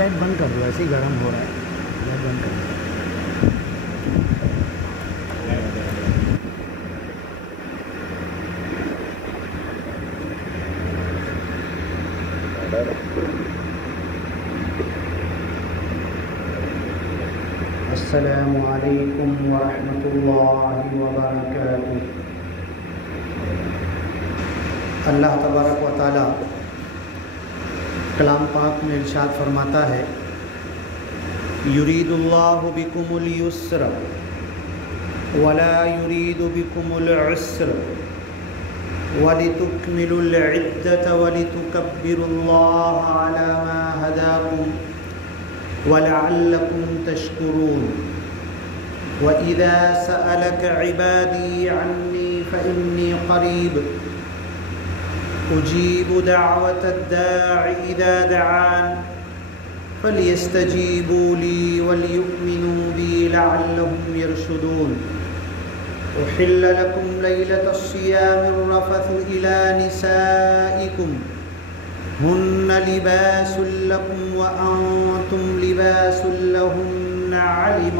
Light بند کر دو، ایسے ہی گرم ہو رہا ہے، لائٹ بند کر دو۔ السلام علیکم ورحمۃ اللہ وبرکاتہ۔ اللہ تبارک و تعالی کلام پاک میں ارشاد فرماتا ہے، یرید اللہ بکم اليسر ولا یرید بکم العسر ولتکملوا العدة ولتکبروا اللہ علی ما ہداکم وَلَعَلَّكُمْ تَشْكُرُونَ وَإِذَا سَأَلَكَ عِبَادِي عَنِّي فَإِنِّي قَرِيبٌ أُجِيبُ دَعْوَةَ الدَّاعِ إِذَا دَعَانِ فَلْيَسْتَجِيبُوا لِي وَلْيُؤْمِنُوا بِي لَعَلَّهُمْ يَرْشُدُونَ أُحِلَّ لَكُمْ لَيْلَةَ الصِّيَامِ الرَّفَثُ إِلَى نِسَائِكُمْ هن لباس لكم وأنتم لباس لهن علم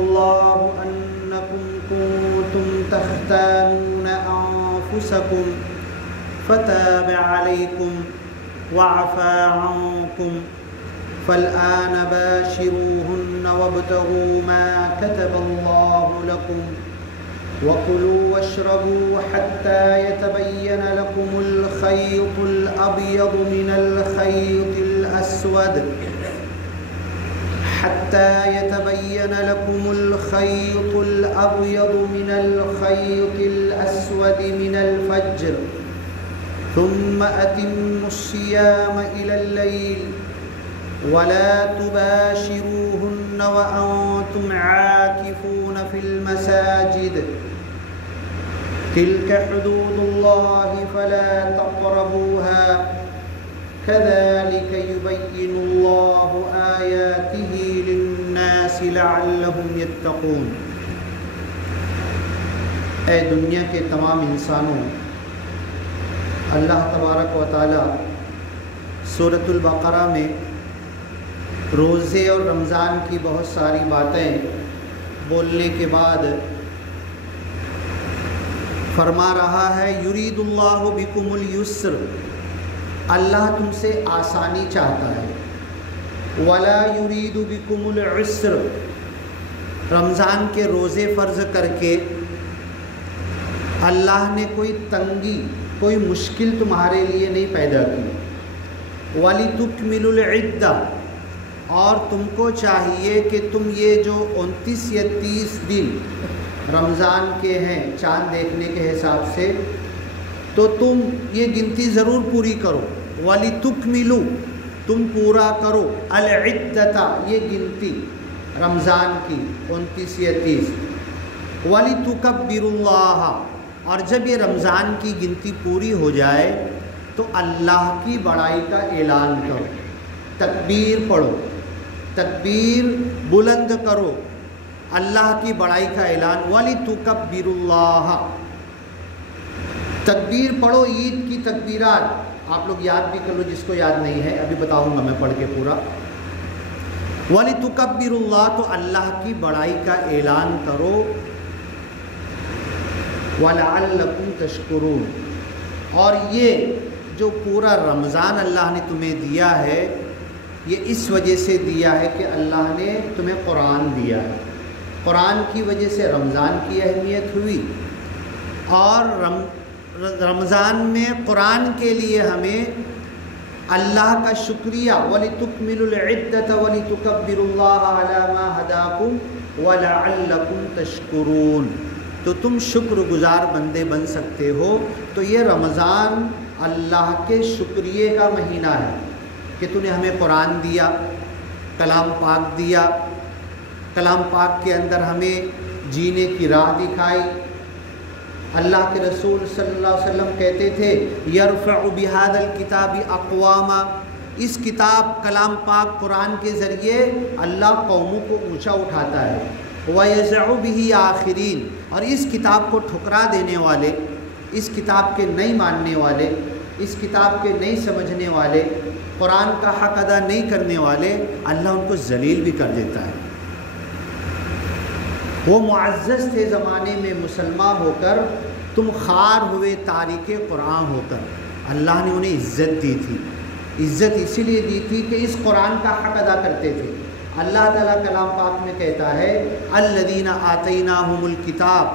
الله أنكم كنتم تختانون أنفسكم فتاب عليكم وعفى عنكم فالآن باشروهن وابتغوا ما كتب الله لكم وَكُلُوا وَاشْرَبُوا حَتَّى يَتَبَيَّنَ لَكُمُ الْخَيْطُ الْأَبْيَضُ مِنَ الْخَيْطِ الْأَسْوَدِ مِنَ الْفَجْرِ ثُمَّ أَتِمُّوا الصِّيَامَ إِلَى اللَّيْلِ وَلَا تُبَاشِرُوهُنَّ وَأَنْتُمْ عَاكِفُونَ فِي الْمَسَاجِدِ تِلْكَ حُدُودُ اللَّهِ فَلَا تَقْرَبُوهَا كَذَلِكَ يُبَيِّنُ اللَّهُ آيَاتِهِ لِلنَّاسِ لَعَلَّهُمْ يَتَّقُونَ۔ اے دنیا کے تمام انسانوں، اللہ تبارک و تعالی سورۃ البقرہ میں روزے اور رمضان کی بہت ساری باتیں بولنے کے بعد فرما رہا ہے، یرید اللہ بکم اليسر، اللہ تم سے آسانی چاہتا ہے، ولا یرید بکم العسر، رمضان کے روزے فرض کر کے اللہ نے کوئی تنگی، کوئی مشکل تمہارے لیے نہیں پیدا کی، وَلِتُكْمِلُوا الْعِدَّةَ، اور تم کو چاہیے کہ تم یہ جو 29 یا 30 دن رمضان کے ہیں چاند دیکھنے کے حساب سے، تو تم یہ گنتی ضرور پوری کرو، وَلِتُكْمِلُوا، تم پورا کرو، الْعِدَّةَ، یہ گنتی رمضان کی 29 یا 30، وَلِتُكَبِّرُوا اللَّهَ، اور جب یہ رمضان کی گنتی پوری ہو جائے تو اللہ کی بڑائی کا اعلان کرو، تکبیر پڑھو، تکبیر بلند کرو، اللہ کی بڑائی کا اعلان، وَلِتُكَبِّرُوا اللَّهَ، تکبیر پڑھو، عید کی تکبیرات آپ لوگ یاد بھی کر لو جس کو یاد نہیں ہے، ابھی بتاؤں گا میں پڑھ کے پورا، وَلِتُكَبِّرُوا اللَّهَ، تو اللہ کی بڑائی کا اعلان کرو، وَلَعَلَّكُمْ تَشْكُرُونَ، اور یہ جو پورا رمضان اللہ نے تمہیں دیا ہے یہ اس وجہ سے دیا ہے کہ اللہ نے تمہیں قرآن دیا ہے، قرآن کی وجہ سے رمضان کی اہمیت ہوئی، اور رمضان میں قرآن کے لیے ہمیں اللہ کا شکریہ، وَلِتُكْمِلُوا الْعِدَّةَ وَلِتُكَبِّرُوا اللَّهَ عَلَى مَا هَدَاكُمْ وَلَعَلَّكُمْ تَشْكُرُونَ، تو تم شکر گزار بندے بن سکتے ہو۔ تو یہ رمضان اللہ کے شکریہ کا مہینہ ہے کہ تو نے ہمیں قرآن دیا، کلام پاک دیا، کلام پاک کے اندر ہمیں جینے کی راہ دکھائی۔ اللہ کے رسول صلی اللہ علیہ وسلم کہتے تھے، یرفع بہذا الکتاب اقواما، اس کتاب کلام پاک قرآن کے ذریعے اللہ قوموں کو اونچا اٹھاتا ہے، وَيَزْعُ بِهِ آخرین، اور اس کتاب کو ٹھکرا دینے والے، اس کتاب کے نہیں ماننے والے، اس کتاب کے نہیں سمجھنے والے قرآن کا حق ادا نہیں کرنے والے اللہ ان کو ذلیل بھی کر دیتا ہے۔ وہ معزز تھے زمانے میں مسلمان ہو کر، تم خوار ہوئے تارک قرآن ہو کر۔ اللہ نے انہیں عزت دی تھی، عزت اسی لیے دی تھی کہ اس قرآن کا حق ادا کرتے تھے۔ اللہ تعالیٰ کلام پاک میں کہتا ہے الذین آتیناہم الکتاب،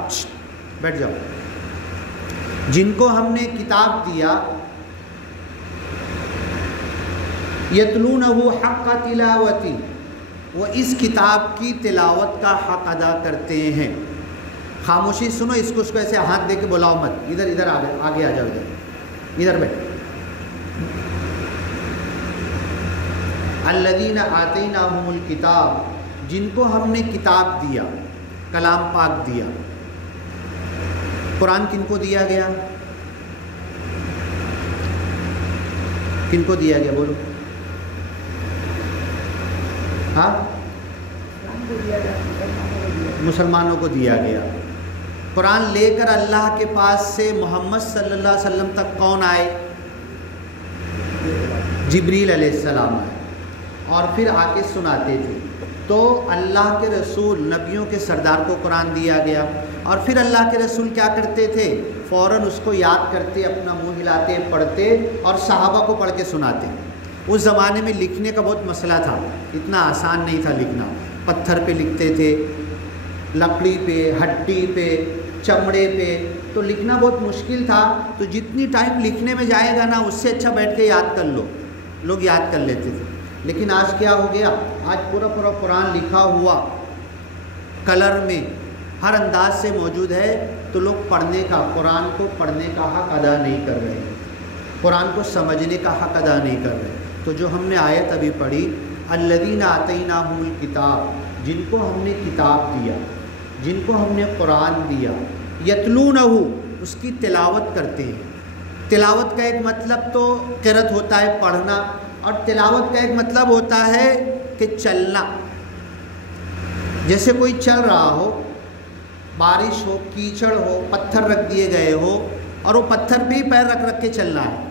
بیٹھ جاؤ، جن کو ہم نے کتاب دیا، یتلونہ حق تلاوتی، وہ اس کتاب کی تلاوت کا حق ادا کرتے ہیں۔ خاموشی سنو، اس کو ایسے ہاتھ دے کے بلاؤ مت، ادھر آگے آ جاؤ، ادھر بیٹھ۔ الذین آتیناہم الکتاب، جن کو ہم نے کتاب دیا، کلام پاک دیا۔ قرآن کن کو دیا گیا؟ کن کو دیا گیا بولو؟ ہاں، مسلمانوں کو دیا گیا۔ قرآن لے کر اللہ کے پاس سے محمد صلی اللہ علیہ وسلم تک کون آئے؟ جبریل علیہ السلام آئے، اور پھر آ کے سناتے تھے۔ تو اللہ کے رسول، نبیوں کے سردار کو قرآن دیا گیا، اور پھر اللہ کے رسول کیا کرتے تھے؟ فوراً اس کو یاد کرتے، اپنا منہ ہلاتے، پڑھتے اور صحابہ کو پڑھ کے سناتے۔ اس زمانے میں لکھنے کا بہت مسئلہ تھا، اتنا آسان نہیں تھا لکھنا۔ پتھر پہ لکھتے تھے، لکڑی پہ، ہڈی پہ، چمڑے پہ، تو لکھنا بہت مشکل تھا۔ تو جتنی ٹائم لکھنے میں جائے گا نا، اس سے اچھا بیٹھ کے یاد کر لو، لوگ یاد کر لیتے تھے۔ لیکن آج کیا ہو گیا؟ آج پورا قرآن لکھا ہوا کلر میں ہر انداز سے موجود ہے، تو لوگ پڑھنے کا، قرآن کو پڑھنے کا حق ادا نہیں کر رہے، قرآن کو سمجھنے کا حق ادا نہیں کر رہے۔ تو جو ہم نے آیت ابھی پڑھی، الذین آتیناہم الکتاب، جن کو ہم نے کتاب دیا، جن کو ہم نے قرآن دیا، یتلونہ، اس کی تلاوت کرتے ہیں۔ تلاوت کا ایک مطلب تو قرأت ہوتا ہے، پڑھنا، اور تلاوت کا ایک مطلب ہوتا ہے کہ چلنا۔ جیسے کوئی چل رہا ہو، بارش ہو، کیچڑ ہو، پتھر رکھ دیے گئے ہو، اور وہ پتھر پہ ہی پیر رکھ کے چلنا ہے۔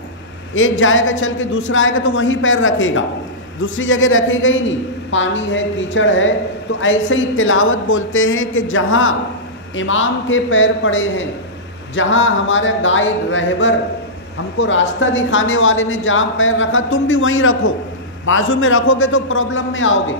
ایک جائے گا چل کے، دوسرا آئے گا تو وہیں پیر رکھے گا، دوسری جگہ رکھے گا ہی نہیں، پانی ہے، کیچڑ ہے۔ تو ایسے ہی تلاوت بولتے ہیں کہ جہاں امام کے پیر پڑے ہیں، جہاں ہمارا گائیڈ، رہبر، ہم کو راستہ دکھانے والے نے جہاں پیر رکھا، تم بھی وہیں رکھو۔ بازو میں رکھو گے تو پرابلم میں آؤ گے،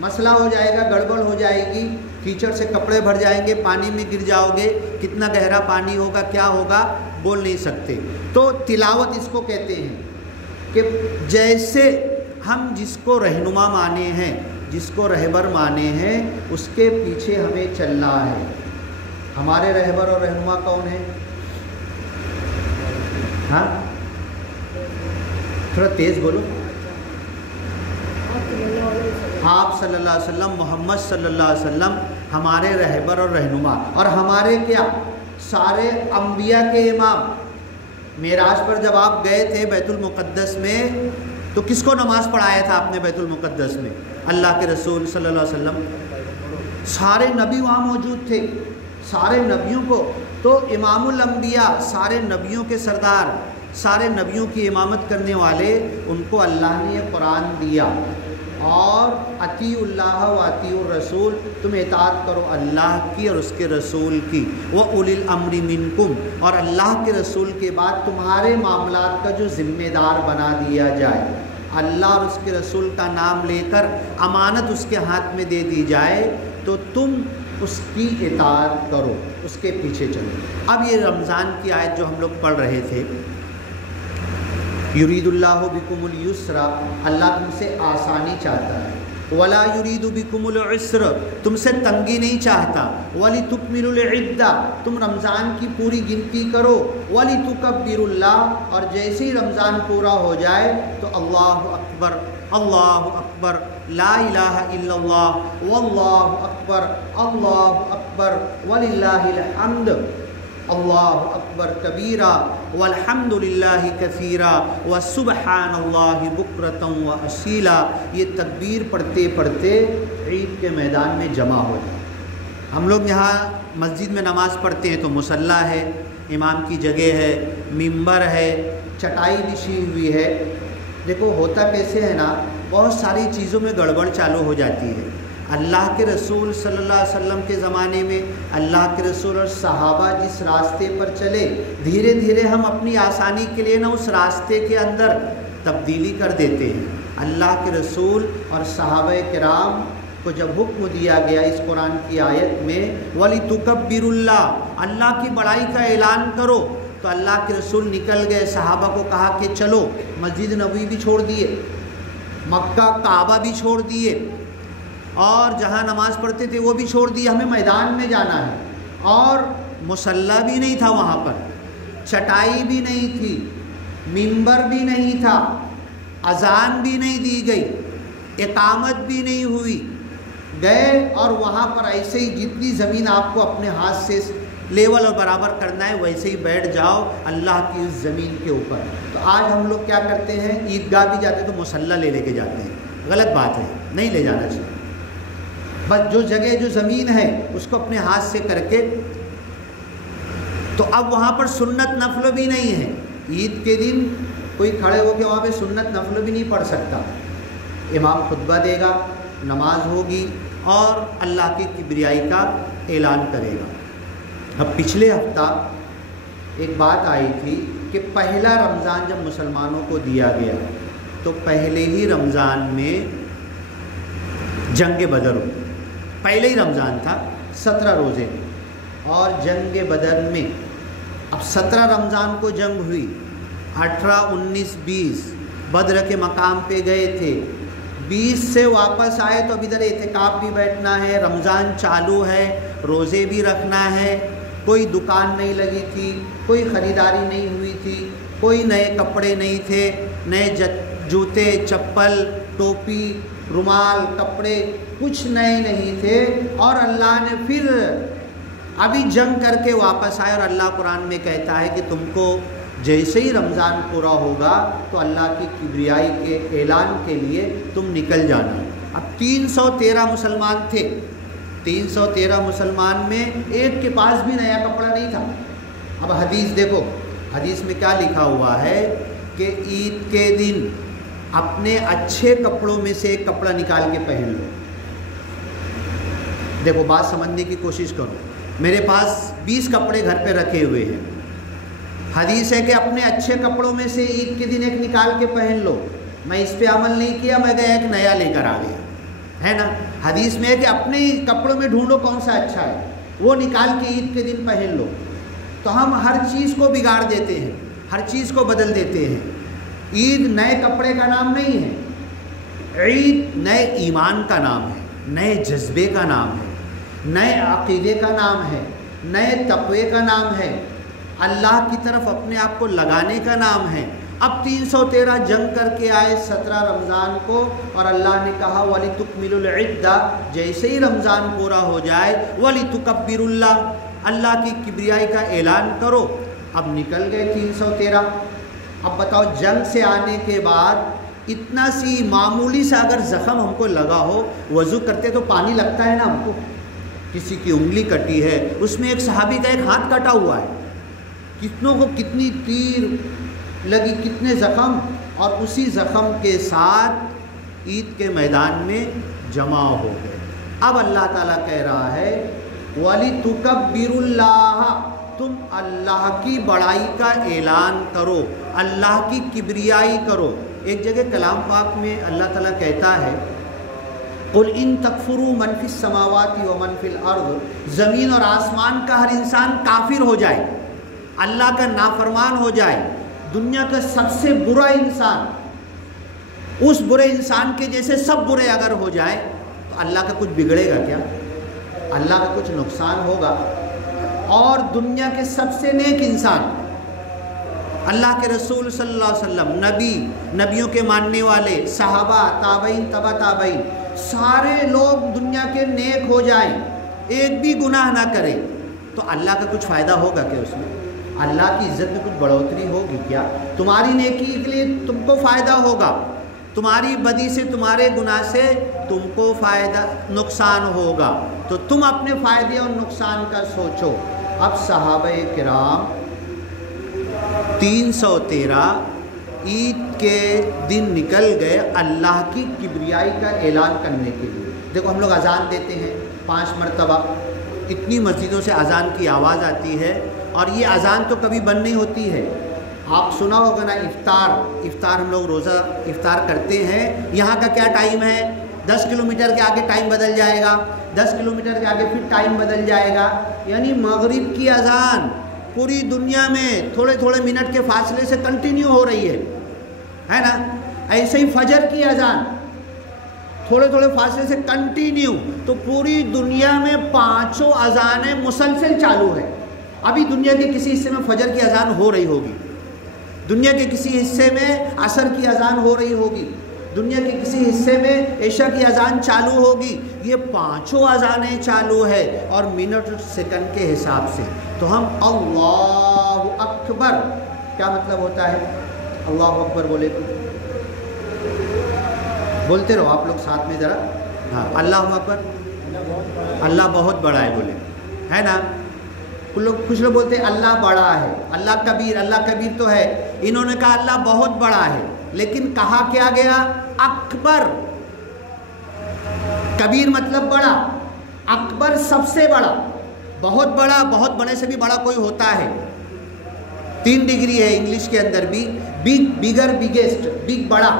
مسئلہ ہو جائے گا، گڑبڑ ہو جائے گی، کیچڑ سے کپڑے بھر جائیں گے، پانی میں گر جاؤ گے، کتنا گہرا پانی ہوگا، کیا ہوگا، بول نہیں سکتے۔ تو تلاوت اس کو کہتے ہیں کہ جیسے ہم جس کو رہنما مانے ہیں، جس کو رہبر مانے ہیں، اس کے پیچھے ہمیں چلنا ہے۔ ہمارے رہبر اور رہنما کون ہیں؟ ہاں، تھوڑا تیز بولو۔ آپ صلی اللہ علیہ وسلم، محمد صلی اللہ علیہ وسلم ہمارے رہبر اور رہنما، اور ہمارے کیا، سارے انبیاء کے امام۔ معراج پر جب آپ گئے تھے بیت المقدس میں، تو کس کو نماز پڑھایا تھا آپ نے بیت المقدس میں؟ اللہ کے رسول صلی اللہ علیہ وسلم۔ سارے نبی وہاں موجود تھے، سارے نبیوں کو، تو امام الانبیاء، سارے نبیوں کے سردار، سارے نبیوں کی امامت کرنے والے، ان کو اللہ نے یہ قرآن دیا۔ اور اطیعوا اللہ و اطیعوا الرسول، تم اطاعت کرو اللہ کی اور اس کے رسول کی، وَأُولِي الْأَمْرِ مِنْكُمْ، اور اللہ کے رسول کے بعد تمہارے معاملات کا جو ذمہ دار بنا دیا جائے، اللہ اور اس کے رسول کا نام لے کر امانت اس کے ہاتھ میں دے دی جائے، تو تم اس کی اطاعت کرو، اس کے پیچھے چلو۔ اب یہ رمضان کی آیت جو ہم لوگ پڑھ رہے تھے، یرید اللہ بکم الیسر، اللہ تم سے آسانی چاہتا ہے، ولا یرید بکم العسر، تم سے تنگی نہیں چاہتا، ولتکملوا العدہ، تم رمضان کی پوری گنتی کرو، ولتکبروا اللہ، اور جیسے ہی رمضان پورا ہو جائے تو اللہ اکبر، اللہ اکبر، لا الہ الا اللہ، واللہ اکبر وللہ الحمد، اللہ اکبر کبیرہ والحمد للہ کثیرہ وسبحان اللہ بکرۃ واصیلا۔ یہ تکبیر پڑھتے پڑھتے عید کے میدان میں جمع ہو جائے۔ ہم لوگ یہاں مسجد میں نماز پڑھتے ہیں تو مصلی ہے، امام کی جگہ ہے، ممبر ہے، چٹائی بچھی ہوئی ہے، دیکھو ہوتا کیسے ہے نا، بہت ساری چیزوں میں گڑبڑ چالو ہو جاتی ہے۔ اللہ کے رسول صلی اللہ علیہ وسلم کے زمانے میں اللہ کے رسول اور صحابہ جس راستے پر چلے، دھیرے دھیرے ہم اپنی آسانی کے لیے نا اس راستے کے اندر تبدیلی کر دیتے ہیں۔ اللہ کے رسول اور صحابہ کرام کو جب حکم دیا گیا اس قرآن کی آیت میں وَلِتُكَبِّرُوا اللَّهَ، اللہ کی بڑائی کا اعلان کرو، تو اللہ کے رسول نکل گئے، صحابہ کو کہا کہ چلو، مسجد نبوی بھی چھوڑ دیے، مکہ کعبہ بھی چھوڑ دیے، اور جہاں نماز پڑھتے تھے وہ بھی چھوڑ دیے، ہمیں میدان میں جانا ہے۔ اور مصلی بھی نہیں تھا وہاں پر، چٹائی بھی نہیں تھی، منبر بھی نہیں تھا، اذان بھی نہیں دی گئی، اقامت بھی نہیں ہوئی، گئے اور وہاں پر ایسے ہی جتنی زمین آپ کو اپنے ہاتھ سے لیول اور برابر کرنا ہے ویسے ہی بیٹھ جاؤ اللہ کی اس زمین کے اوپر۔ تو آج ہم لوگ کیا کرتے ہیں، عیدگاہ بھی جاتے تو مصلی لے کے جاتے ہیں، غلط بات ہے، نہیں لے جانا چاہیے۔ بس جو جگہ جو زمین ہے اس کو اپنے ہاتھ سے کر کے، تو اب وہاں پر سنت نفل بھی نہیں ہے، عید کے دن کوئی کھڑے ہو کے وہاں پہ سنت نفل بھی نہیں پڑھ سکتا، امام خطبہ دے گا، نماز ہوگی اور اللہ کی کبریائی کا اعلان کرے گا۔ اب پچھلے ہفتہ ایک بات آئی تھی کہ پہلا رمضان جب مسلمانوں کو دیا گیا تو پہلے ہی رمضان میں جنگ بدر ہوئی، پہلے ہی رمضان تھا 17 روزے، اور جنگ بدر میں اب 17 رمضان کو جنگ ہوئی، 18 19 20 بدر کے مقام پہ گئے تھے، 20 سے واپس آئے تو اب ادھر اعتکاف بھی بیٹھنا ہے، رمضان چالو ہے، روزے بھی رکھنا ہے، کوئی دکان نہیں لگی تھی، کوئی خریداری نہیں ہوئی تھی، کوئی نئے کپڑے نہیں تھے، نئے جوتے چپل ٹوپی رومال کپڑے کچھ نئے نہیں تھے، اور اللہ نے پھر ابھی جنگ کر کے واپس آئے، اور اللہ قرآن میں کہتا ہے کہ تم کو جیسے ہی رمضان پورا ہوگا تو اللہ کی کبریائی کے اعلان کے لیے تم نکل جانا۔ اب 313 مسلمان تھے، 313 مسلمان میں ایک کے پاس بھی نیا کپڑا نہیں تھا۔ اب حدیث دیکھو، حدیث میں کیا لکھا ہوا ہے کہ عید کے دن اپنے اچھے کپڑوں میں سے ایک کپڑا نکال کے پہن لو۔ دیکھو بات سمجھنے کی کوشش کرو، میرے پاس 20 کپڑے گھر پہ رکھے ہوئے ہیں، حدیث ہے کہ اپنے اچھے کپڑوں میں سے عید کے دن ایک نکال کے پہن لو، میں اس پہ عمل نہیں کیا، میں گیا ایک نیا لے کر آ گیا، ہے نا۔ حدیث میں ہے کہ اپنے کپڑوں میں ڈھونڈو کون سا اچھا ہے، وہ نکال کے عید کے دن پہن لو۔ تو ہم ہر چیز کو بگاڑ دیتے ہیں، ہر چیز کو بدل دیتے ہیں۔ عید نئے کپڑے کا نام نہیں ہے، عید نئے ایمان کا نام ہے، نئے جذبے کا نام ہے، نئے عقیدے کا نام ہے، نئے تقوی کا نام ہے، اللہ کی طرف اپنے آپ کو لگانے کا نام ہے۔ اب 313 جنگ کر کے آئے 17 رمضان کو، اور اللہ نے کہا وَلِتُكْمِلُوا الْعِدَّةَ، جیسے ہی رمضان پورا ہو جائے وَلِتُكَبِّرُوا اللَّهَ، اللہ کی کبریائی کا اعلان کرو۔ اب نکل گئے 313۔ اب بتاؤ جنگ سے آنے کے بعد اتنا سی معمولی سا اگر زخم ہم کو لگا ہو، وضو کرتے تو پانی لگتا ہے نا ہم کو، کسی کی انگلی کٹی ہے، اس میں ایک صحابی کا ایک ہاتھ کٹا ہوا ہے، کتنوں کو کتنی تیر لگی، کتنے زخم، اور اسی زخم کے ساتھ عید کے میدان میں جمع ہو گئے۔ اب اللہ تعالیٰ کہہ رہا ہے وَلِتُكَبِّرُوا اللَّهَ، تم اللہ کی بڑائی کا اعلان کرو، اللہ کی کبریائی کرو۔ ایک جگہ کلام پاک میں اللہ تعالیٰ کہتا ہے قُلْ إِن تَكْفُرُوا مَنْ فِي السَّمَاوَاتِ وَمَنْ فِي الْأَرْضِ، زمین اور آسمان کا ہر انسان کافر ہو جائے، اللہ کا نافرمان ہو جائے، دنیا کا سب سے برا انسان، اس برے انسان کے جیسے سب برے اگر ہو جائے تو اللہ کا کچھ بگڑے گا کیا؟ اللہ کا کچھ نقصان ہوگا؟ اور دنیا کے سب سے نیک انسان اللہ کے رسول صلی اللہ علیہ وسلم، نبی، نبیوں کے ماننے والے، صحابہ، تابعین، تبع تابعین، سارے لوگ دنیا کے نیک ہو جائیں، ایک بھی گناہ نہ کرے، تو اللہ کا کچھ فائدہ ہوگا کیا اس میں؟ اللہ کی عزت میں کچھ بڑھوتری ہوگی کیا؟ تمہاری نیکی کے لیے تم کو فائدہ ہوگا، تمہاری بدی سے، تمہارے گناہ سے تم کو فائدہ نقصان ہوگا، تو تم اپنے فائدے اور نقصان کا سوچو۔ اب صحابہ کرام 313 عید کے دن نکل گئے اللہ کی کبریائی کا اعلان کرنے کے لیے۔ دیکھو ہم لوگ اذان دیتے ہیں 5 مرتبہ، اتنی مسجدوں سے اذان کی آواز آتی ہے، اور یہ اذان تو کبھی بند نہیں ہوتی ہے۔ آپ سنا ہوگا نا افطار ہم لوگ روزہ افطار کرتے ہیں، یہاں کا کیا ٹائم ہے؟ 10 کلومیٹر کے آگے ٹائم بدل جائے گا، 10 کلومیٹر کے آگے پھر ٹائم بدل جائے گا، یعنی مغرب کی اذان پوری دنیا میں تھوڑے تھوڑے منٹ کے فاصلے سے کنٹینیو ہو رہی ہے نا؟ ایسے ہی فجر کی اذان تھوڑے تھوڑے فاصلے سے کنٹینیو، تو پوری دنیا میں 5 اذانیں مسلسل چالو ہے۔ ابھی دنیا کے کسی حصے میں فجر کی اذان ہو رہی ہوگی، دنیا کے کسی حصے میں عصر کی اذان ہو رہی ہوگی، دنیا کے کسی حصے میں عشاء کی اذان چالو ہوگی، یہ 5 اذانیں چالو ہے، اور منٹ سیکنڈ کے حساب سے۔ تو ہم اللہ اکبر، کیا مطلب ہوتا ہے اللہ اکبر بولے تو؟ بولتے رہو آپ لوگ ساتھ میں ذرا، ہاں اللہ اکبر، اللہ بہت بڑا ہے بولے، ہے نا؟ کچھ لوگ بولتے ہیں اللہ بڑا ہے، اللہ کبیر تو ہے، انہوں نے کہا اللہ بہت بڑا ہے، لیکن کہا کیا گیا؟ اکبر۔ کبیر مطلب بڑا، اکبر سب سے بڑا، بہت بڑا، بہت بڑے سے بھی بڑا کوئی ہوتا ہے۔ 3 ڈگری ہے انگلش کے اندر بھی، بگ، بگر، بگیسٹ، بگ بڑا،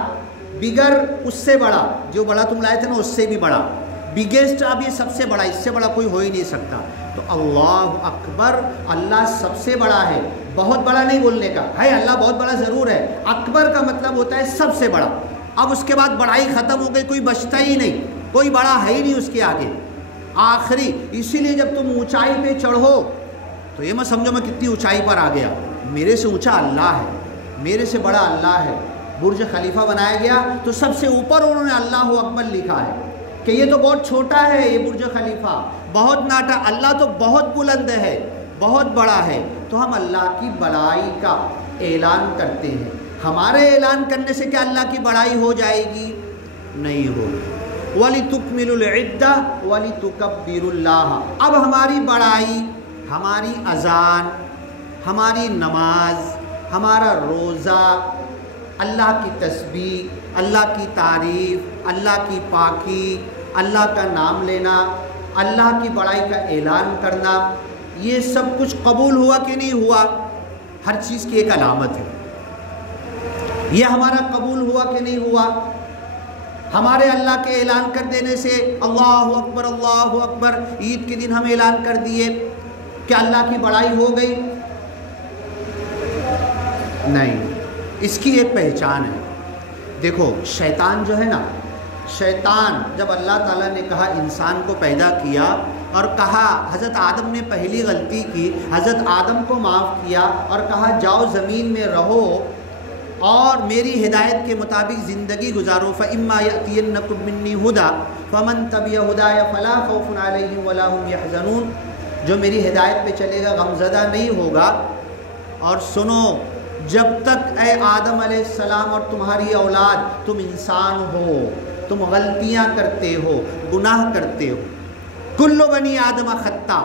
بگر اس سے بڑا، جو بڑا تم لائے تھے نا اس سے بھی بڑا، بگیسٹ اب یہ سب سے بڑا، اس سے بڑا کوئی ہو ہی نہیں سکتا۔ تو اللہ اکبر، اللہ سب سے بڑا ہے، بہت بڑا نہیں بولنے کا ہے، اللہ بہت بڑا ضرور ہے، اکبر کا مطلب ہوتا ہے سب سے بڑا۔ اب اس کے بعد بڑائی ختم ہو گئی، کوئی بچتا ہی نہیں، کوئی بڑا ہے ہی نہیں اس کے آگے، آخری۔ اسی لیے جب تم اونچائی پہ چڑھو تو یہ مت سمجھو میں کتنی اونچائی پر آ گیا، میرے سے اونچا اللہ ہے، میرے سے بڑا اللہ ہے۔ برج خلیفہ بنایا گیا تو سب سے اوپر انہوں نے اللہ اکبر لکھا ہے کہ یہ تو بہت چھوٹا ہے، یہ برج خلیفہ بہت ناٹا، اللہ تو بہت بلند ہے، بہت بڑا ہے۔ تو ہم اللہ کی بڑائی کا اعلان کرتے ہیں۔ ہمارے اعلان کرنے سے کیا اللہ کی بڑائی ہو جائے گی؟ نہیں ہوگی۔ وَلِتُكْمِلُوا الْعِدَّةَ وَلِتُكَبِّرُوا اللَّهَ۔ اب ہماری بڑائی، ہماری اذان، ہماری نماز، ہمارا روزہ، اللہ کی تسبیح، اللہ کی تعریف، اللہ کی پاکی، اللہ کا نام لینا، اللہ کی بڑائی کا اعلان کرنا، یہ سب کچھ قبول ہوا کہ نہیں ہوا؟ ہر چیز کی ایک علامت ہے۔ یہ ہمارا قبول ہوا کہ نہیں ہوا؟ ہمارے اللہ کے اعلان کر دینے سے اللہ اکبر اللہ اکبر، عید کے دن ہم اعلان کر دیے کہ اللہ کی بڑائی ہو گئی؟ نہیں، اس کی ایک پہچان ہے۔ دیکھو شیطان جو ہے نا، شیطان جب اللہ تعالیٰ نے کہا انسان کو پیدا کیا اور کہا، حضرت آدم نے پہلی غلطی کی، حضرت آدم کو معاف کیا اور کہا جاؤ زمین میں رہو اور میری ہدایت کے مطابق زندگی گزارو، فَإِمَّا يَأْتِيَنَّكُم مِّنِّي هُدًى فَمَن تَبِعَ هُدَايَ فَلَا خَوْفٌ عَلَيْهِمْ وَلَا هُمْ يَحْزَنُونَ۔ جو میری ہدایت پہ چلے گا غمزدہ نہیں ہوگا۔ اور سنو، جب تک اے آدم علیہ السلام اور تمہاری اولاد تم انسان ہو، تم غلطیاں کرتے ہو، گناہ کرتے ہو، کل بنی آدم خطا،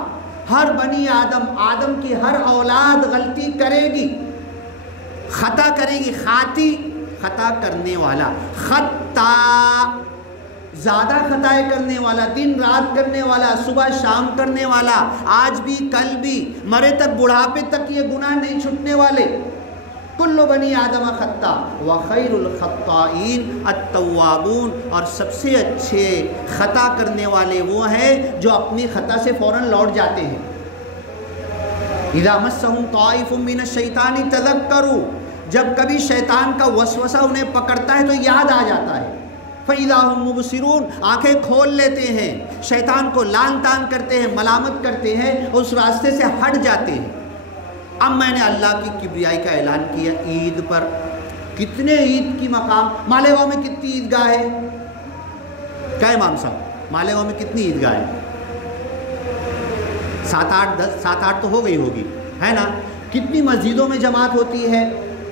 ہر بنی آدم، آدم کی ہر اولاد غلطی کرے گی، خطا کرے گی، خاطی خطا کرنے والا، خطا زیادہ خطائیں کرنے والا، دن رات کرنے والا، صبح شام کرنے والا، آج بھی کل بھی، مرے تک بڑھاپے تک یہ گناہ نہیں چھٹنے والے۔ کل بنی آدم خطا وخیر الخطائین التوابون، اور سب سے اچھے خطا کرنے والے وہ ہیں جو اپنی خطا سے فوراً لوٹ جاتے ہیں۔ اذا مسهم طائف من الشیطان تذکروا، جب کبھی شیطان کا وسوسہ انہیں پکڑتا ہے تو یاد آ جاتا ہے، فَإِذَا هُمْ مُبْصِرُونَ، آنکھیں کھول لیتے ہیں، شیطان کو لان تان کرتے ہیں، ملامت کرتے ہیں، اس راستے سے ہٹ جاتے ہیں۔ اب میں نے اللہ کی کبریائی کا اعلان کیا عید پر۔ کتنے عید کی مقام، مالیگاؤں میں کتنی عیدگاہ ہے؟ کیا امام صاحب مالیگاؤں میں کتنی عیدگاہ ہے؟ 7-8 تو ہو گئی ہوگی، ہے نا؟ کتنی مسجدوں میں جماعت ہوتی ہے،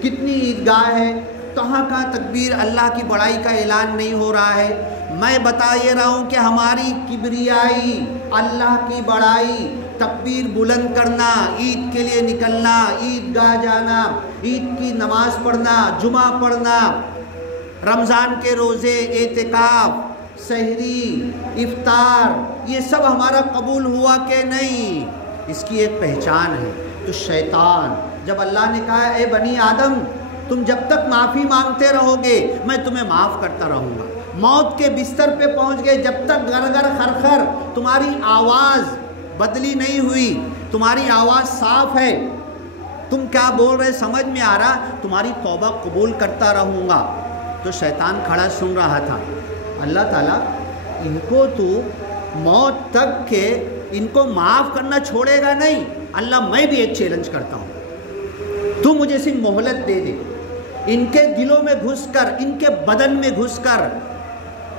کتنی عیدگاہ ہے، کہاں کہاں تکبیر، اللہ کی بڑائی کا اعلان نہیں ہو رہا ہے۔ میں بتا یہ رہا ہوں کہ ہماری کبریائی، اللہ کی بڑائی، تکبیر بلند کرنا، عید کے لیے نکلنا، عید گاہ جانا، عید کی نماز پڑھنا، جمعہ پڑھنا، رمضان کے روزے، اعتکاف، سحری، افطار، یہ سب ہمارا قبول ہوا کہ نہیں؟ اس کی ایک پہچان ہے۔ تو شیطان جب اللہ نے کہا اے بنی آدم تم جب تک معافی مانگتے رہو گے میں تمہیں معاف کرتا رہوں گا، موت کے بستر پہ پہنچ گئے، جب تک گرگر خرخر تمہاری آواز بدلی نہیں ہوئی، تمہاری آواز صاف ہے، تم کیا بول رہے سمجھ میں آ رہا، تمہاری توبہ قبول کرتا رہوں گا۔ تو شیطان کھڑا سن رہا تھا، اللہ تعالیٰ ان کو تو موت تک کے ان کو معاف کرنا چھوڑے گا نہیں، اللہ میں بھی ایک چیلنج کرتا ہوں، تو مجھے صرف مہلت دے دے، ان کے دلوں میں گھس کر، ان کے بدن میں گھس کر،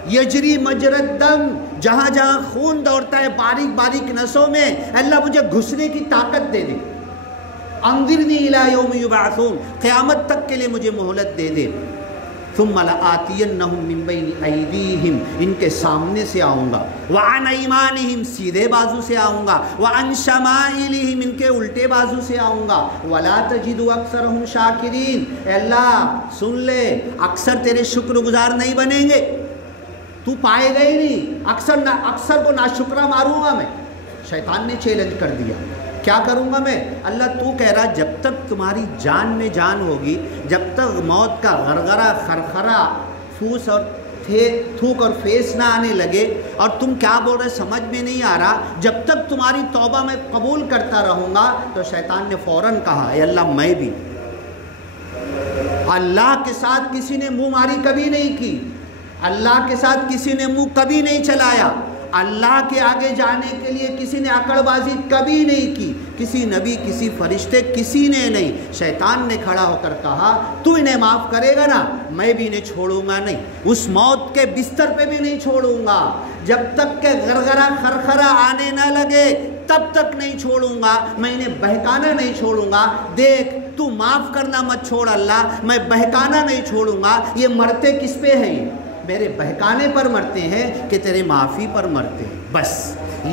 یجری مجرد دم، جہاں جہاں خون دوڑتا ہے باریک باریک نسوں میں، اللہ مجھے گھسنے کی طاقت دے دے، انظرنی الی یوم یبعثون، قیامت تک کے لیے مجھے مہلت دے دے، ثم لآتینہم من بین ایدیہم، ان کے سامنے سے آؤں گا، وعن ایمانہم، سیدھے بازو سے آؤں گا، وعن شمائلہم، ان کے الٹے بازو سے آؤں گا، ولا تجد اکثرہم شاکرین، اے اللہ سن لے اکثر تیرے شکر گزار نہیں بنیں گے، تو پائے گا ہی نہیں، اکثر کو ناشکرہ ماروں گا میں۔ شیطان نے چیلنج کر دیا، کیا کروں گا میں؟ اللہ تو کہہ رہا جب تک تمہاری جان میں جان ہوگی، جب تک موت کا غرغرہ خرخرہ پھوس اور تھوک اور فیس نہ آنے لگے، اور تم کیا بول رہے سمجھ میں نہیں آ رہا، جب تک تمہاری توبہ میں قبول کرتا رہوں گا۔ تو شیطان نے فوراً کہا اے اللہ میں بھی، اللہ کے ساتھ کسی نے منہ ماری کبھی نہیں کی، اللہ کے ساتھ کسی نے منہ کبھی نہیں چلایا، اللہ کے آگے جانے کے لیے کسی نے اکڑ بازی کبھی نہیں کی، کسی نبی، کسی فرشتے، کسی نے نہیں۔ شیطان نے کھڑا ہو کر کہا تو انہیں معاف کرے گا نا، میں بھی انہیں چھوڑوں گا نہیں، اس موت کے بستر پہ بھی نہیں چھوڑوں گا، جب تک کہ غرغرہ خرخرہ آنے نہ لگے تب تک نہیں چھوڑوں گا، میں انہیں بہکانا نہیں چھوڑوں گا۔ دیکھ تو معاف کرنا مت چھوڑ اللہ، میں بہکانا نہیں چھوڑوں گا۔ یہ مرتے کس پہ ہیں؟ میرے بہکانے پر مرتے ہیں کہ تیرے معافی پر مرتے ہیں، بس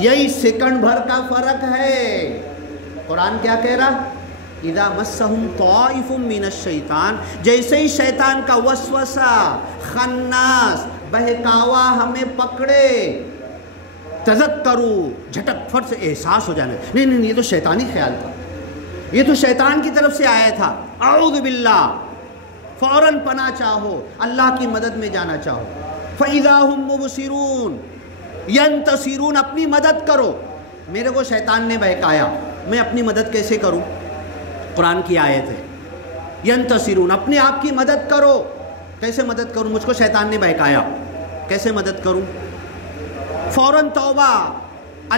یہی سیکنڈ بھر کا فرق ہے۔ قرآن کیا کہہ رہا؟ اذا مسہم طائف من الشیطان، جیسے ہی شیطان کا وسوسہ، خناس، بہکاوا ہمیں پکڑے، تذکروا، جھٹک فٹ سے احساس ہو جانا، نہیں یہ تو شیطانی خیال تھا، یہ تو شیطان کی طرف سے آیا تھا، اعوذ باللہ، فوراً پناہ چاہو، اللہ کی مدد میں جانا چاہو۔ فَإِذَا هُمْ مُبْصِرُونَ، يَنْتَصِرُونَ، اپنی مدد کرو، میرے کو شیطان نے بہکایا، میں اپنی مدد کیسے کروں؟ قرآن کی آیت ہے، يَنْتَصِرُونَ، اپنے آپ کی مدد کرو۔ کیسے مدد کروں؟ مجھ کو شیطان نے بہکایا، کیسے مدد کروں؟ فوراً توبہ،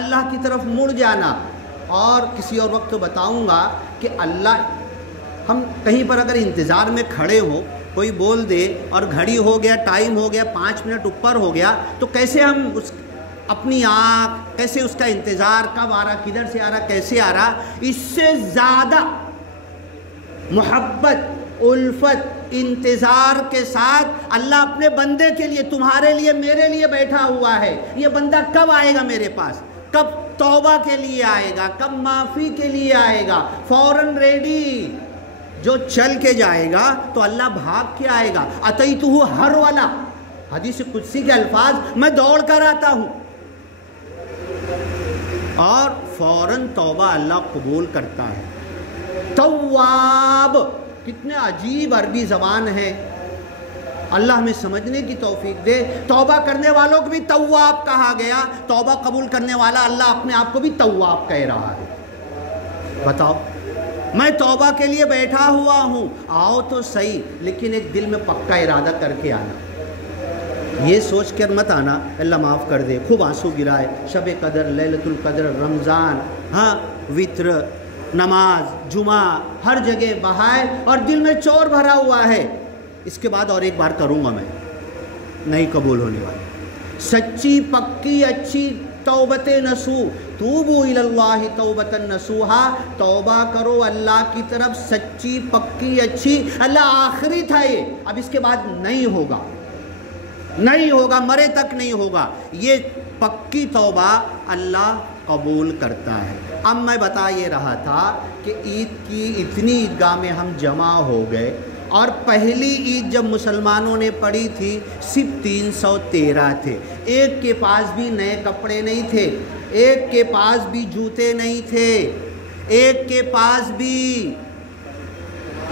اللہ کی طرف مڑ جانا۔ اور کسی اور وقت تو بتاؤں گا کہ اللہ، ہم کہیں پر اگر انتظار میں کھڑے ہوں، کوئی بول دے اور گھڑی ہو گیا، ٹائم ہو گیا، 5 منٹ اوپر ہو گیا، تو کیسے ہم اپنی آنکھ، کیسے اس کا انتظار، کب آ رہا، کدھر سے آ رہا، کیسے آ رہا، اس سے زیادہ محبت، الفت، انتظار کے ساتھ اللہ اپنے بندے کے لیے، تمہارے لیے، میرے لیے بیٹھا ہوا ہے۔ یہ بندہ کب آئے گا میرے پاس، کب توبہ کے لیے آئے گا، کب معافی کے لیے آئے گا، فوراً ریڈی۔ جو چل کے جائے گا تو اللہ بھاگ کے آئے گا، اتیتہ ہر والا، حدیث قدسی کے الفاظ، میں دوڑ کر آتا ہوں، اور فوراً توبہ اللہ قبول کرتا ہے۔ تواب، کتنے عجیب عربی زبان ہے، اللہ ہمیں سمجھنے کی توفیق دے۔ توبہ کرنے والوں کو بھی تواب کہا گیا، توبہ قبول کرنے والا اللہ اپنے آپ کو بھی تواب کہہ رہا ہے۔ بتاؤ، میں توبہ کے لیے بیٹھا ہوا ہوں، آؤ تو صحیح، لیکن ایک دل میں پکا ارادہ کر کے آنا، یہ سوچ کر مت آنا اللہ معاف کر دے، خوب آنسو گرائے، شب قدر، لیلۃ القدر، رمضان، ہاں وطر، نماز، جمعہ، ہر جگہ بہائے اور دل میں چور بھرا ہوا ہے، اس کے بعد اور ایک بار کروں گا میں، نہیں قبول ہونے والی۔ سچی پکی اچھی توبت نصوح، توبوا الی اللہ توبۃ نصوحا، توبہ کرو اللہ کی طرف سچی پکی اچھی۔ اللہ آخری تھا یہ، اب اس کے بعد نہیں ہوگا، نہیں ہوگا، مرے تک نہیں ہوگا۔ یہ پکی توبہ اللہ قبول کرتا ہے۔ اب میں بتا یہ رہا تھا کہ عید کی اتنی عیدگاہ میں ہم جمع ہو گئے، اور پہلی عید جب مسلمانوں نے پڑھی تھی صرف 313 تھے۔ ایک کے پاس بھی نئے کپڑے نہیں تھے، ایک کے پاس بھی جوتے نہیں تھے، ایک کے پاس بھی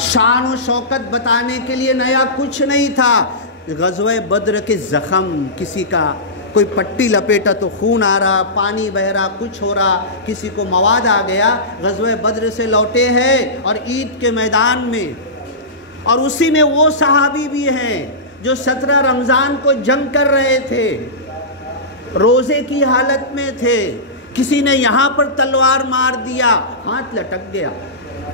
شان و شوکت بتانے کے لیے نیا کچھ نہیں تھا۔ غزوہ بدر کے زخم، کسی کا کوئی پٹی لپیٹا تو خون آ رہا، پانی بہ رہا، کچھ ہو رہا، کسی کو مواد آ گیا، غزوہ بدر سے لوٹے ہیں اور عید کے میدان میں، اور اسی میں وہ صحابی بھی ہیں جو 17 رمضان کو جنگ کر رہے تھے، روزے کی حالت میں تھے، کسی نے یہاں پر تلوار مار دیا، ہاتھ لٹک گیا،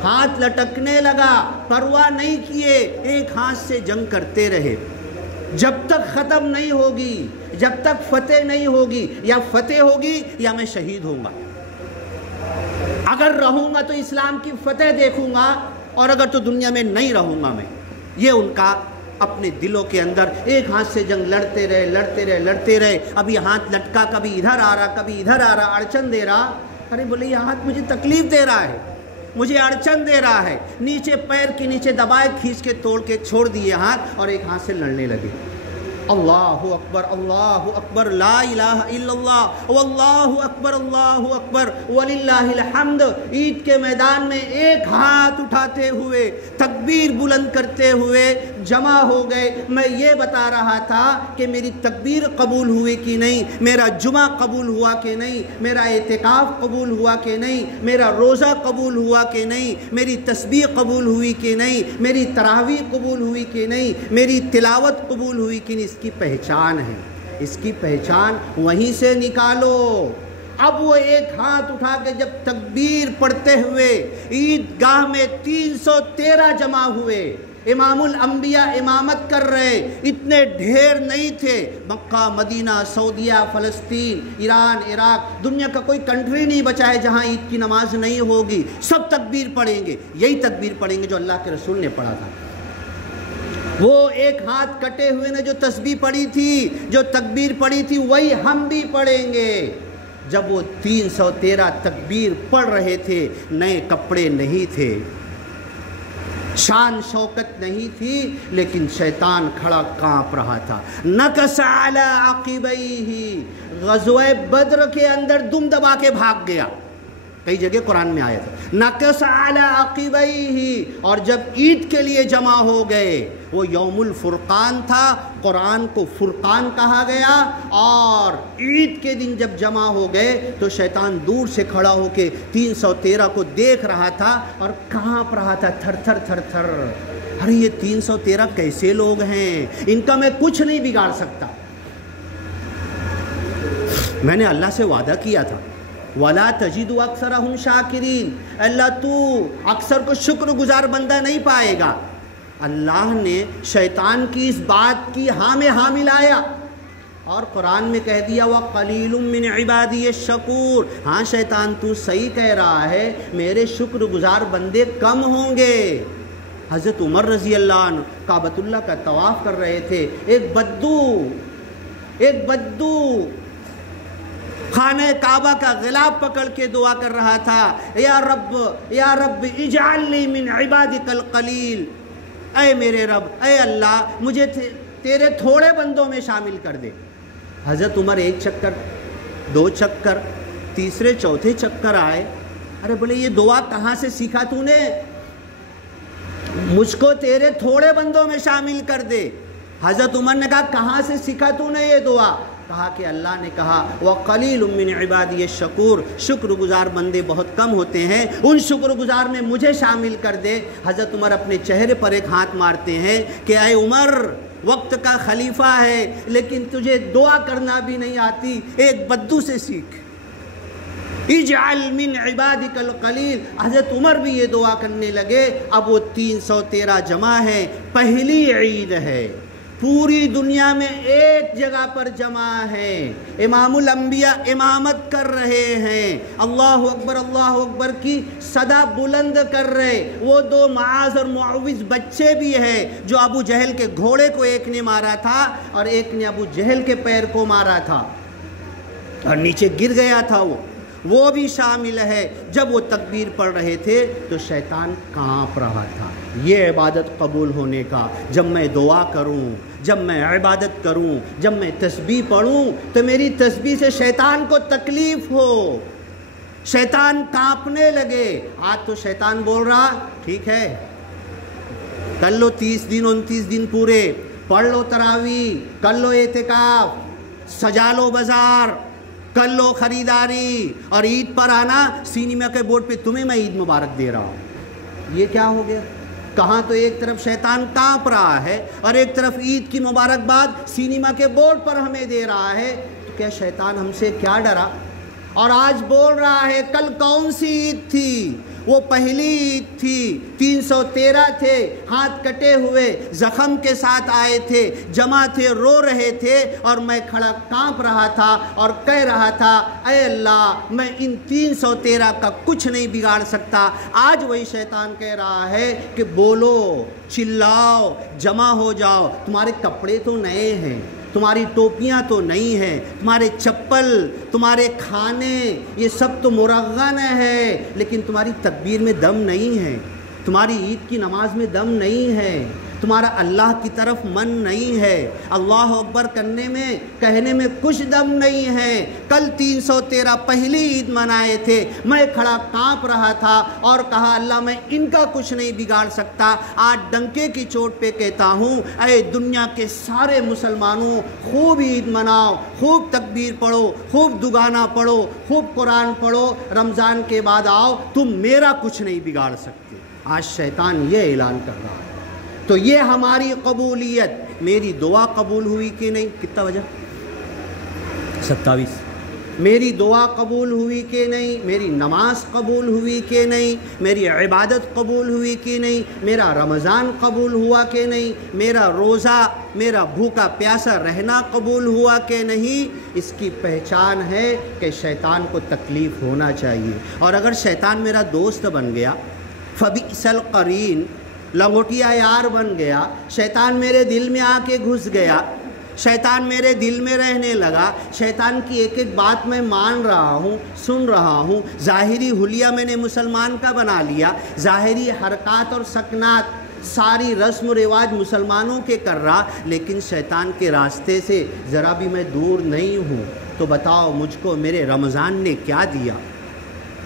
ہاتھ لٹکنے لگا، پرواہ نہیں کیے، ایک ہاتھ سے جنگ کرتے رہے جب تک ختم نہیں ہوگی، جب تک فتح نہیں ہوگی، یا فتح ہوگی یا میں شہید ہوں گا، اگر رہوں گا تو اسلام کی فتح دیکھوں گا، اور اگر تو دنیا میں نہیں رہوں گا میں۔ یہ ان کا اپنے دلوں کے اندر، ایک ہاتھ سے جنگ لڑتے رہے لڑتے رہے لڑتے رہے، ابھی ہاتھ لٹکا، کبھی ادھر آ رہا کبھی ادھر آ رہا، اڑچن دے رہا، ارے بولے یہ ہاتھ مجھے تکلیف دے رہا ہے، مجھے اڑچن دے رہا ہے، نیچے پیر کے نیچے دبائے، کھینچ کے توڑ کے چھوڑ دیے ہاتھ، اور ایک ہاتھ سے لڑنے لگے۔ اللہ اکبر لا الہ الا اللہ واللہ اکبر وللہ الحمد۔ عید کے میدان میں ایک ہاتھ اٹھاتے ہوئے، تکبیر بلند کرتے ہوئے جمع ہو گئے۔ میں یہ بتا رہا تھا کہ میری تکبیر قبول ہوئی کہ نہیں، میرا جمعہ قبول ہوا کہ نہیں، میرا اعتکاف قبول ہوا کہ نہیں، میرا روزہ قبول ہوا کہ نہیں، میری تسبیح قبول ہوئی کہ نہیں، میری تراویح قبول ہوئی کہ نہیں، میری تلاوت قبول ہوئی کہ نہیں۔ اس کی پہچان ہے، اس کی پہچان وہیں سے نکالو۔ اب وہ ایک ہاتھ اٹھا کے جب تکبیر پڑھتے ہوئے عیدگاہ میں 313 جمع ہوئے، امام الانبیاء امامت کر رہے، اتنے ڈھیر نہیں تھے، مکہ مدینہ سعودیہ فلسطین ایران عراق، دنیا کا کوئی کنٹری نہیں بچا ہے جہاں عید کی نماز نہیں ہوگی، سب تکبیر پڑھیں گے، یہی تکبیر پڑھیں گے جو اللہ کے رسول نے پڑھا تھا۔ وہ ایک ہاتھ کٹے ہوئے نے جو تسبیح پڑھی تھی، جو تکبیر پڑھی تھی، وہی ہم بھی پڑھیں گے۔ جب وہ 313 تکبیر پڑھ رہے تھے، نئے کپڑے نہیں تھے، شان شوکت نہیں تھی، لیکن شیطان کھڑا کانپ رہا تھا۔ نکس علی عقبیہ، غزوہ بدر کے اندر دم دبا کے بھاگ گیا، کئی جگہ قرآن میں آیا تھا نکس علی عقبیہ۔ اور جب عید کے لیے جمع ہو گئے، وہ یوم الفرقان تھا، قرآن کو فرقان کہا گیا، اور عید کے دن جب جمع ہو گئے تو شیطان دور سے کھڑا ہو کے 313 کو دیکھ رہا تھا اور کانپ رہا تھا، تھر تھر تھر تھر۔ ارے یہ 313 کیسے لوگ ہیں، ان کا میں کچھ نہیں بگاڑ سکتا۔ میں نے اللہ سے وعدہ کیا تھا وَلَا تَجِدُ أَكْثَرَهُمْ شَاكِرِينَ، اللہ تو اکثر کو شکر گزار بندہ نہیں پائے گا۔ اللہ نے شیطان کی اس بات کی ہاں میں ہاں ملایا، اور قرآن میں کہہ دیا وَقَلِيلٌ مِّنْ عِبَادِيَ الشَّكُورُ، ہاں شیطان تو صحیح کہہ رہا ہے، میرے شکر گزار بندے کم ہوں گے۔ حضرت عمر رضی اللہ عنہ کعبۃ اللہ کا طواف کر رہے تھے، ایک بدو خانہ کعبہ کا غلاف پکڑ کے دعا کر رہا تھا، یا رب اجعل لی من عبادک القلیل، اے میرے رب، اے اللہ مجھے تیرے تھوڑے بندوں میں شامل کر دے۔ حضرت عمر ایک چکر، دو چکر، تیسرے چوتھے چکر آئے، ارے بولے یہ دعا کہاں سے سیکھا تو نے، مجھ کو تیرے تھوڑے بندوں میں شامل کر دے۔ حضرت عمر نے کہا کہاں سے سیکھا تو نے یہ دعا، کہا کہ اللہ نے کہا وَقَلِيلٌ مِّنْ عِبَادِيَ الشَّكُورُ، شکر گزار بندے بہت کم ہوتے ہیں، ان شکر گزار میں مجھے شامل کر دے۔ حضرت عمر اپنے چہرے پر ایک ہاتھ مارتے ہیں کہ اے عمر، وقت کا خلیفہ ہے لیکن تجھے دعا کرنا بھی نہیں آتی، ایک بدو سے سیکھ، اجعل من عبادک القلیل۔ حضرت عمر بھی یہ دعا کرنے لگے۔ اب وہ 313 جمع ہے، پہلی عید ہے، پوری دنیا میں ایک جگہ پر جمع ہے، امام الانبیاء امامت کر رہے ہیں، اللہ اکبر کی صدا بلند کر رہے۔ وہ دو معاذ اور معوذ بچے بھی ہیں جو ابو جہل کے گھوڑے کو ایک نے مارا تھا اور ایک نے ابو جہل کے پیر کو مارا تھا اور نیچے گر گیا تھا۔ وہ بھی شامل ہے۔ جب وہ تکبیر پڑھ رہے تھے تو شیطان کانپ رہا تھا۔ یہ عبادت قبول ہونے کا، جب میں دعا کروں، جب میں عبادت کروں، جب میں تسبیح پڑھوں تو میری تسبیح سے شیطان کو تکلیف ہو، شیطان کانپنے لگے۔ آج تو شیطان بول رہا ٹھیک ہے کر لو 30 دن 29 دن پورے، پڑھ لو تراویح، کر لو اعتکاف، سجا لو بازار، کر لو خریداری، اور عید پر آنا سینما کے بورڈ پہ تمہیں میں عید مبارک دے رہا ہوں۔ یہ کیا ہو گیا؟ کہاں تو ایک طرف شیطان کانپ رہا ہے اور ایک طرف عید کی مبارکباد سینما کے بورڈ پر ہمیں دے رہا ہے۔ تو کیا شیطان ہم سے کیا ڈرا؟ اور آج بول رہا ہے کل کون سی عید تھی؟ وہ پہلی عید تھی، 313 تھے، ہاتھ کٹے ہوئے زخم کے ساتھ آئے تھے، جمع تھے، رو رہے تھے، اور میں کھڑا کانپ رہا تھا اور کہہ رہا تھا اے اللہ میں ان 313 کا کچھ نہیں بگاڑ سکتا۔ آج وہی شیطان کہہ رہا ہے کہ بولو، چلاؤ، جمع ہو جاؤ، تمہارے کپڑے تو نئے ہیں، تمہاری ٹوپیاں تو نہیں ہیں، تمہارے چپل، تمہارے کھانے، یہ سب تو مرغن ہے، لیکن تمہاری تکبیر میں دم نہیں ہے، تمہاری عید کی نماز میں دم نہیں ہے، تمہارا اللہ کی طرف من نہیں ہے، اللہ اکبر کرنے میں کہنے میں کچھ دم نہیں ہے۔ کل 313 پہلی عید منائے تھے، میں کھڑا کانپ رہا تھا اور کہا اللہ میں ان کا کچھ نہیں بگاڑ سکتا۔ آج ڈنکے کی چوٹ پہ کہتا ہوں اے دنیا کے سارے مسلمانوں، خوب عید مناؤ، خوب تکبیر پڑھو، خوب دگانا پڑھو، خوب قرآن پڑھو، رمضان کے بعد آؤ، تم میرا کچھ نہیں بگاڑ سکتے۔ آج شیطان یہ اعلان کر رہا ہے۔ تو یہ ہماری قبولیت، میری دعا قبول ہوئی کہ نہیں؟ کتنا بجا؟ 27۔ میری دعا قبول ہوئی کہ نہیں؟ میری نماز قبول ہوئی کہ نہیں؟ میری عبادت قبول ہوئی کہ نہیں؟ میرا رمضان قبول ہوا کہ نہیں؟ میرا روزہ، میرا بھوکا پیاسا رہنا قبول ہوا کہ نہیں؟ اس کی پہچان ہے کہ شیطان کو تکلیف ہونا چاہیے، اور اگر شیطان میرا دوست بن گیا، فبئس القرین، لنگوٹیا یار بن گیا، شیطان میرے دل میں آ کے گھس گیا، شیطان میرے دل میں رہنے لگا، شیطان کی ایک ایک بات میں مان رہا ہوں، سن رہا ہوں، ظاہری حلیہ میں نے مسلمان کا بنا لیا، ظاہری حرکات اور سکنات ساری رسم و رواج مسلمانوں کے کر رہا، لیکن شیطان کے راستے سے ذرا بھی میں دور نہیں ہوں، تو بتاؤ مجھ کو میرے رمضان نے کیا دیا؟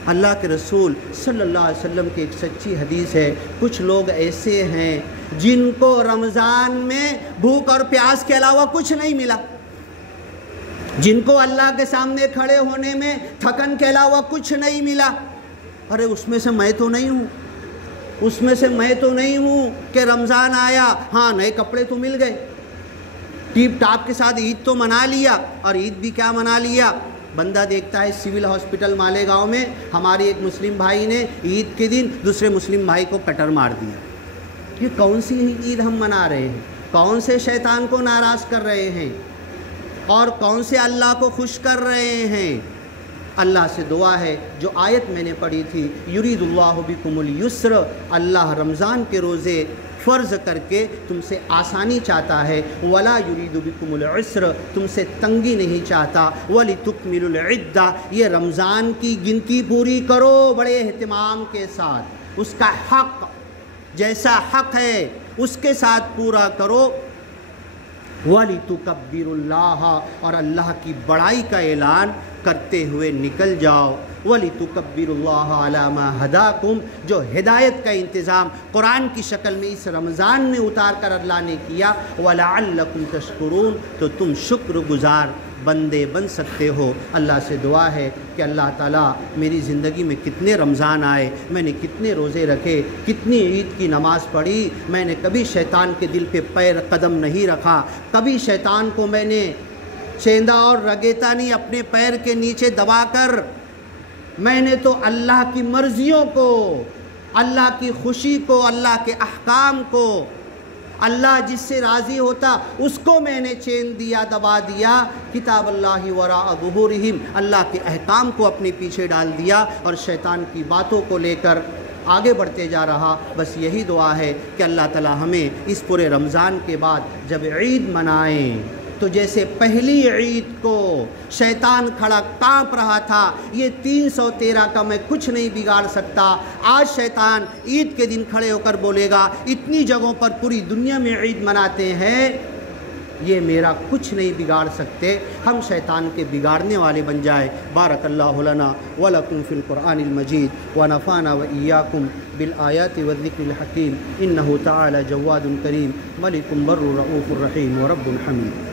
اللہ کے رسول صلی اللہ علیہ وسلم کی ایک سچی حدیث ہے، کچھ لوگ ایسے ہیں جن کو رمضان میں بھوک اور پیاس کے علاوہ کچھ نہیں ملا، جن کو اللہ کے سامنے کھڑے ہونے میں تھکن کے علاوہ کچھ نہیں ملا۔ ارے اس میں سے میں تو نہیں ہوں، اس میں سے میں تو نہیں ہوں کہ رمضان آیا، ہاں نئے کپڑے تو مل گئے، ٹیپ ٹاپ کے ساتھ عید تو منا لیا، اور عید بھی کیا منا لیا؟ بندہ دیکھتا ہے سول ہاسپٹل مالیگاؤں میں ہمارے ایک مسلم بھائی نے عید کے دن دوسرے مسلم بھائی کو کٹر مار دیا۔ یہ کون سی عید ہم منا رہے ہیں؟ کون سے شیطان کو ناراض کر رہے ہیں اور کون سے اللہ کو خوش کر رہے ہیں؟ اللہ سے دعا ہے جو آیت میں نے پڑھی تھی، یرید اللہ بکم اليسر، اللہ رمضان کے روزے فرض کر کے تم سے آسانی چاہتا ہے، ولا یرید بکم العسر، تم سے تنگی نہیں چاہتا، ولتکملوا العدہ، یہ رمضان کی گنتی پوری کرو بڑے اہتمام کے ساتھ، اس کا حق جیسا حق ہے اس کے ساتھ پورا کرو، وَلِتُكَبِّرُوا اللَّهَ، اور اللہ کی بڑائی کا اعلان کرتے ہوئے نکل جاؤ، وَلِتُكَبِّرُوا اللَّهَ عَلَى مَا هَدَاكُمْ، جو ہدایت کا انتظام قرآن کی شکل میں اس رمضان میں اتار کر اللہ نے کیا، وَلَعَلَّكُمْ تَشْكُرُونَ، تو تم شکر گزار بندے بن سکتے ہو۔ اللہ سے دعا ہے کہ اللہ تعالیٰ میری زندگی میں کتنے رمضان آئے، میں نے کتنے روزے رکھے، کتنی عید کی نماز پڑھی، میں نے کبھی شیطان کے دل پہ پیر قدم نہیں رکھا، کبھی شیطان کو میں نے چیندا اور رگیتا نہیں اپنے پیر کے نیچے دبا کر، میں نے تو اللہ کی مرضیوں کو، اللہ کی خوشی کو، اللہ کے احکام کو، اللہ جس سے راضی ہوتا اس کو میں نے چین دیا، دبا دیا، کتاب اللہ وراء ظہورہم، اللہ کے احکام کو اپنے پیچھے ڈال دیا اور شیطان کی باتوں کو لے کر آگے بڑھتے جا رہا۔ بس یہی دعا ہے کہ اللہ تعالی ہمیں اس پورے رمضان کے بعد جب عید منائیں، تو جیسے پہلی عید کو شیطان کھڑا کانپ رہا تھا، یہ 313 کا میں کچھ نہیں بگاڑ سکتا، آج شیطان عید کے دن کھڑے ہو کر بولے گا اتنی جگہوں پر پوری دنیا میں عید مناتے ہیں، یہ میرا کچھ نہیں بگاڑ سکتے۔ ہم شیطان کے بگاڑنے والے بن جائے۔ بارک اللہ لنا ولکم فی القرآن المجید ونفعنا وإیاکم بالآیات والذکر الحکیم، انہ تعالی جواد کریم ملک بر رؤوف رحیم ورب حمید۔